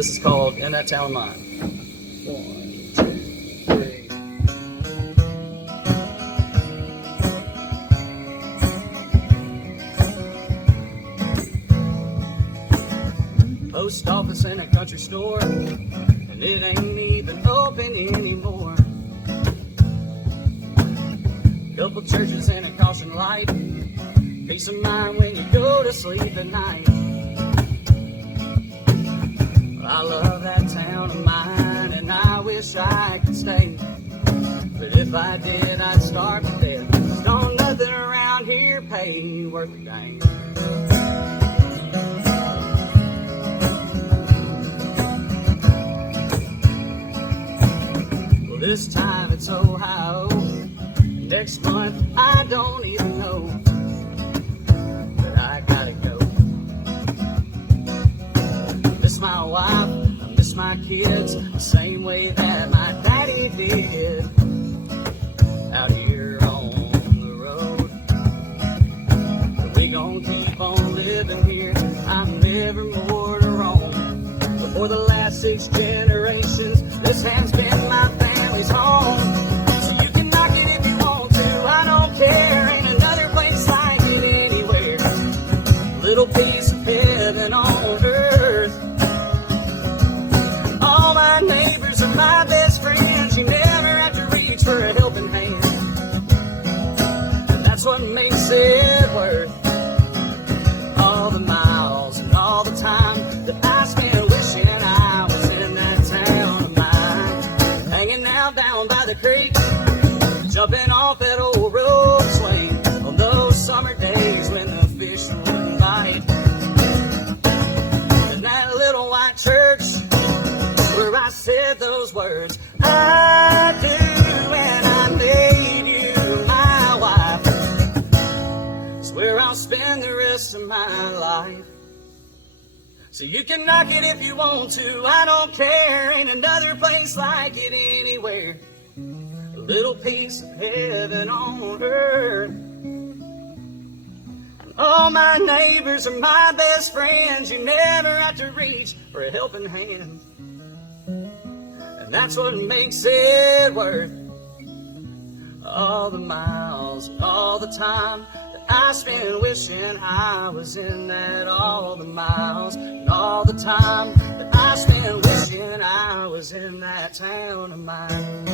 This is called In That Town of Mine. 1, 2, 3. Post office and a country store, and it ain't even open anymore. Couple churches and a caution light, peace of mind when you go to sleep at night. I love that town of mine, and I wish I could stay. But if I did, I'd starve to death. 'Cause don't nothing around here pay worth a dime. Well, this time it's Ohio. Next month I don't even know. But I gotta go. Miss my wife, I miss my kids, the same way that my daddy did. Out here on the road, but we gon' keep on living here. I'm never more to roam. For the last 6 generations, this has been my family's home. So you can knock it if you want to, I don't care. Ain't another place like it anywhere. Little piece of heaven on earth. All my neighbors are my best friends. You never have to reach for a helping hand. And that's what makes it worth all the miles and all the time that I spent wishing I was in that town of mine. Hanging out down by the creek, jumping off that old rope swing on those summer days when the fish wouldn't bite. In that little white church where I said those words, I do, and I made you my wife. It's where I'll spend the rest of my life. So you can knock it if you want to, I don't care. Ain't another place like it anywhere. A little piece of heaven on earth. And all my neighbors are my best friends. You never have to reach for a helping hand. And that's what makes it worth all the miles and all the time that I spent wishing I was in that. All the miles and all the time that I spent wishing I was in that town of mine.